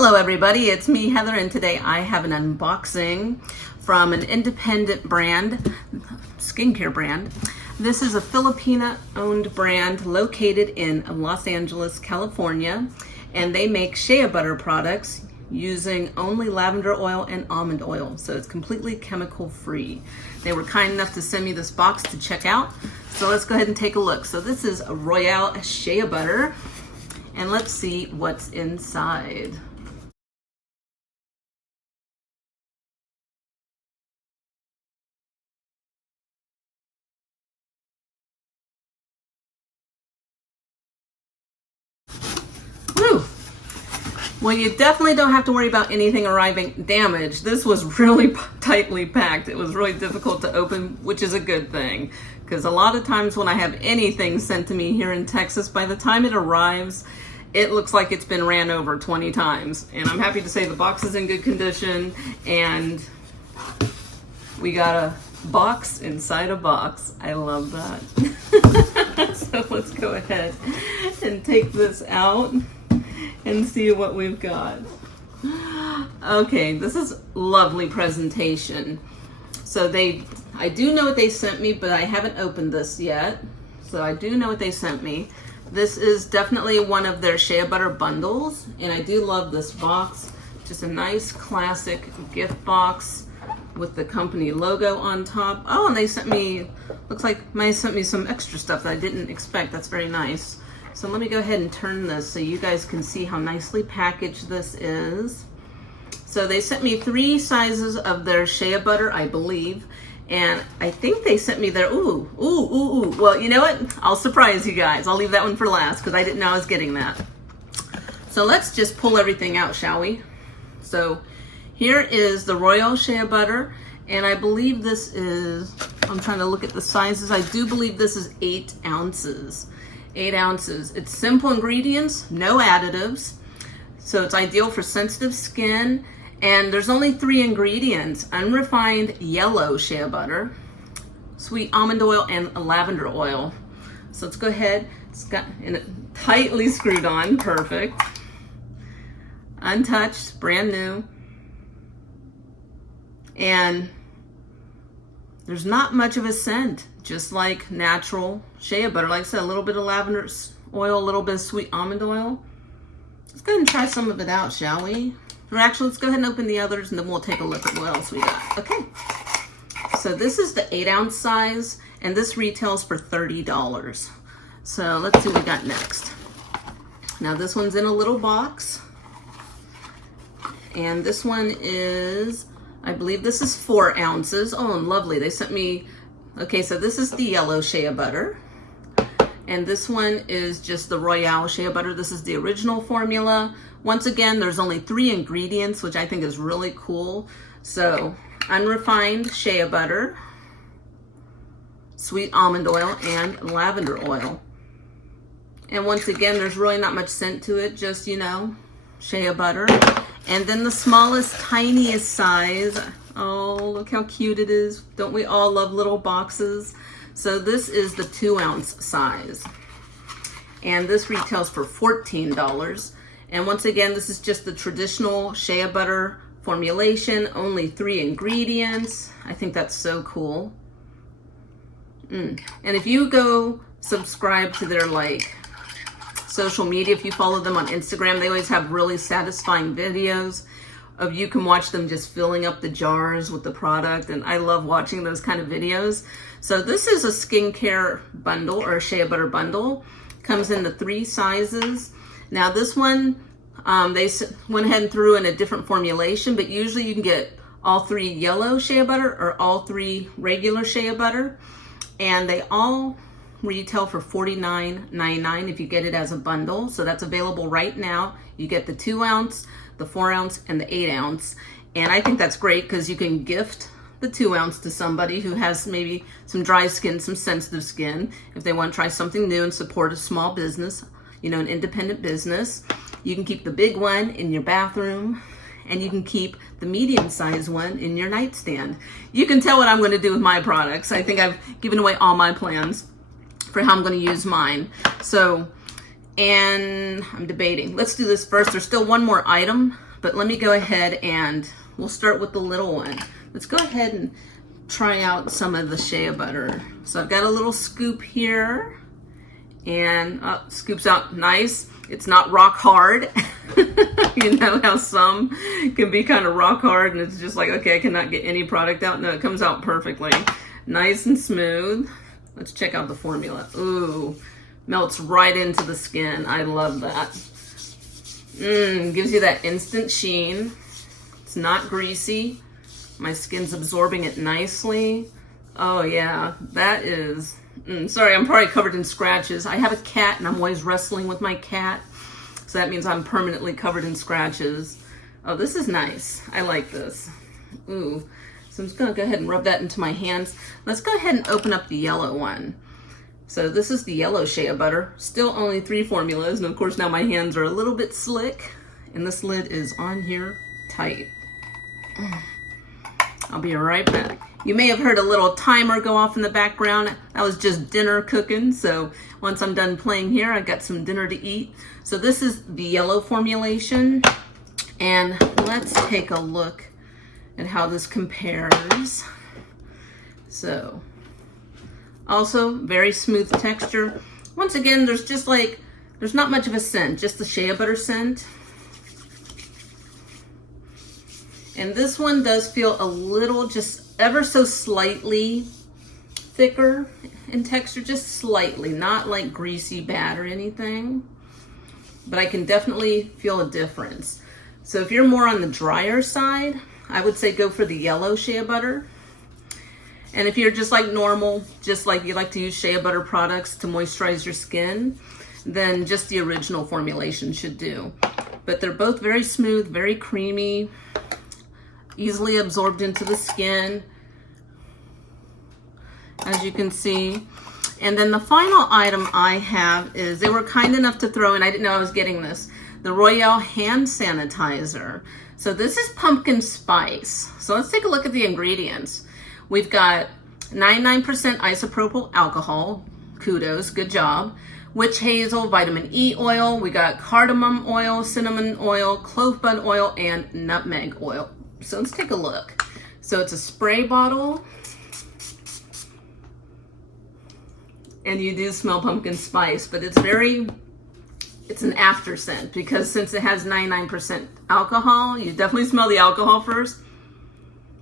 Hello everybody, it's me Heather, and today I have an unboxing from an independent brand, skincare brand. This is a Filipina-owned brand located in Los Angeles, California, and they make shea butter products using only lavender oil and almond oil, so it's completely chemical free. They were kind enough to send me this box to check out, so let's go ahead and take a look. So this is a Royale Shea butter, and let's see what's inside. Woo! Well, you definitely don't have to worry about anything arriving damaged. This was really tightly packed. It was really difficult to open, which is a good thing, because a lot of times when I have anything sent to me here in Texas, by the time it arrives, it looks like it's been ran over 20 times. And I'm happy to say the box is in good condition, and we got a box inside a box. I love that. So let's go ahead and take this out and see what we've got. Okay, this is lovely presentation. So I do know what they sent me, but I haven't opened this yet. So I do know what they sent me. This is definitely one of their shea butter bundles, and I do love this box. Just a nice classic gift box with the company logo on top. Oh, and they sent me, looks like they sent me some extra stuff that I didn't expect. That's very nice. So let me go ahead and turn this so you guys can see how nicely packaged this is. So they sent me 3 sizes of their shea butter, I believe. And I think they sent me their, ooh. Well, you know what? I'll surprise you guys. I'll leave that one for last because I didn't know I was getting that. So let's just pull everything out, shall we? So here is the Royale Shea butter. And I believe this is, I'm trying to look at the sizes. I do believe this is 8 ounces. 8 ounces. It's simple ingredients, no additives. So it's ideal for sensitive skin. And there's only 3 ingredients: unrefined yellow shea butter, sweet almond oil, and lavender oil. So let's go ahead. It's got tightly screwed on, perfect. Untouched, brand new. And there's not much of a scent, just like natural shea butter. Like I said, a little bit of lavender oil, a little bit of sweet almond oil. Let's go ahead and try some of it out, shall we? Or actually, let's go ahead and open the others, and then we'll take a look at what else we got. Okay, so this is the 8-ounce size, and this retails for $30. So let's see what we got next. Now this one's in a little box, and this one is, I believe this is 4 ounces. Oh, and lovely. They sent me, okay, so this is the yellow shea butter. And this one is just the Royale Shea butter. This is the original formula. Once again, there's only 3 ingredients, which I think is really cool. So, unrefined shea butter, sweet almond oil, and lavender oil. And once again, there's really not much scent to it, just, you know, shea butter. And then the smallest, tiniest size. Oh, look how cute it is. Don't we all love little boxes? So this is the 2-ounce size. And this retails for $14. And once again, this is just the traditional shea butter formulation, only 3 ingredients. I think that's so cool. And if you go subscribe to their social media, if you follow them on Instagram, they always have really satisfying videos of you can watch them just filling up the jars with the product, and I love watching those kind of videos. So this is a skincare bundle, or a shea butter bundle. Comes in the 3 sizes. Now this one, they went ahead and threw in a different formulation, but usually you can get all 3 yellow shea butter or all 3 regular shea butter, and they all retail for $49.99 if you get it as a bundle. So that's available right now. You get the 2-ounce, the 4-ounce, and the 8-ounce. And I think that's great because you can gift the 2-ounce to somebody who has maybe some dry skin, some sensitive skin, if they want to try something new and support a small business, you know, an independent business. You can keep the big one in your bathroom, and you can keep the medium-sized one in your nightstand. You can tell what I'm going to do with my products. I think I've given away all my plans for how I'm going to use mine. So, and I'm debating. Let's do this first. There's still one more item But let me go ahead and we'll start with the little one. Let's go ahead and try out some of the shea butter. So I've got a little scoop here, and scoops out nice. It's not rock hard. You know how some can be kind of rock hard and it's just like, okay, I cannot get any product out. No, it comes out perfectly. Nice and smooth. Let's check out the formula. Ooh, melts right into the skin. I love that. Gives you that instant sheen. It's not greasy. My skin's absorbing it nicely. Oh yeah, that is, sorry, I'm probably covered in scratches. I have a cat and I'm always wrestling with my cat. So that means I'm permanently covered in scratches. Oh, this is nice. I like this. Ooh, so I'm just gonna go ahead and rub that into my hands. Let's go ahead and open up the yellow one. So this is the yellow shea butter. Still only 3 formulas. And of course now my hands are a little bit slick and this lid is on here tight. I'll be right back. You may have heard a little timer go off in the background. That was just dinner cooking. So once I'm done playing here, I got some dinner to eat. So this is the yellow formulation. And let's take a look at how this compares. So also very smooth texture. Once again, there's not much of a scent, just the shea butter scent. And this one does feel a little, just ever so slightly thicker in texture, just slightly, not like greasy bad or anything, but I can definitely feel a difference. So if you're more on the drier side, I would say go for the yellow shea butter. And if you're just like normal, just like you like to use shea butter products to moisturize your skin, then just the original formulation should do. But they're both very smooth, very creamy, easily absorbed into the skin, as you can see. And then the final item I have is, they were kind enough to throw in, I didn't know I was getting this, the Royale hand sanitizer. So this is pumpkin spice. So let's take a look at the ingredients. We've got 99% isopropyl alcohol, kudos, good job. Witch hazel, vitamin E oil, we got cardamom oil, cinnamon oil, clove bud oil, and nutmeg oil. So let's take a look. So it's a spray bottle. And you do smell pumpkin spice, but it's an after scent, because since it has 99% alcohol, you definitely smell the alcohol first.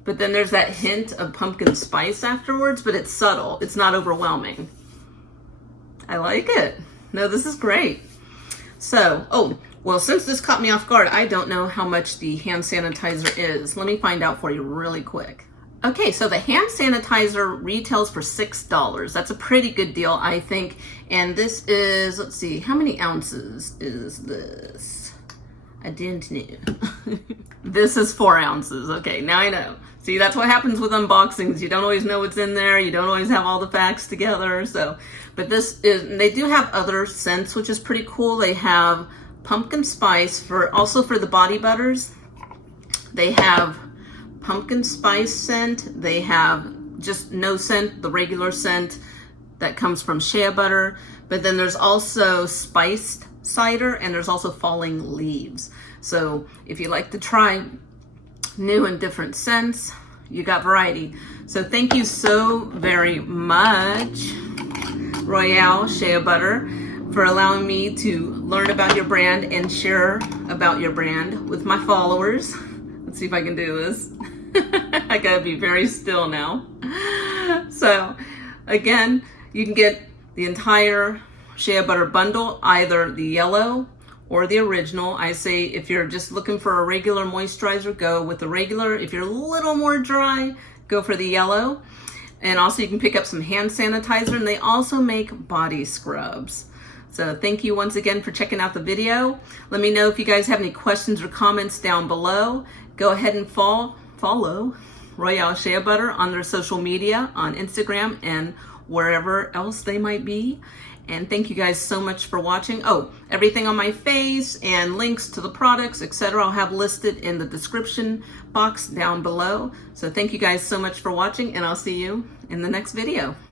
But then there's that hint of pumpkin spice afterwards, but it's subtle. It's not overwhelming. I like it. No, this is great. So, well, since this caught me off guard, I don't know how much the hand sanitizer is. Let me find out for you really quick. Okay, so the hand sanitizer retails for $6. That's a pretty good deal, I think. And this is, let's see, how many ounces is this? I didn't know. This is 4 ounces. Okay, now I know. See, that's what happens with unboxings. You don't always know what's in there. You don't always have all the facts together. So, but this is, they do have other scents, which is pretty cool. They have pumpkin spice also for the body butters. They have pumpkin spice scent. They have just no scent, the regular scent that comes from shea butter. But then there's also spiced cider, and there's also falling leaves. So if you like to try new and different scents, you got variety. So thank you so very much, Royale Shea Butter, for allowing me to learn about your brand and share about your brand with my followers. Let's see if I can do this. I gotta be very still now. So again, you can get the entire shea butter bundle, either the yellow or the original. I say if you're just looking for a regular moisturizer, go with the regular. If you're a little more dry, go for the yellow. And also you can pick up some hand sanitizer, and they also make body scrubs. So thank you once again for checking out the video. Let me know if you guys have any questions or comments down below. Go ahead and follow Royale Shea Butter on their social media, on Instagram and wherever else they might be. And thank you guys so much for watching. Oh, everything on my face and links to the products, etc., I'll have listed in the description box down below. So thank you guys so much for watching, and I'll see you in the next video.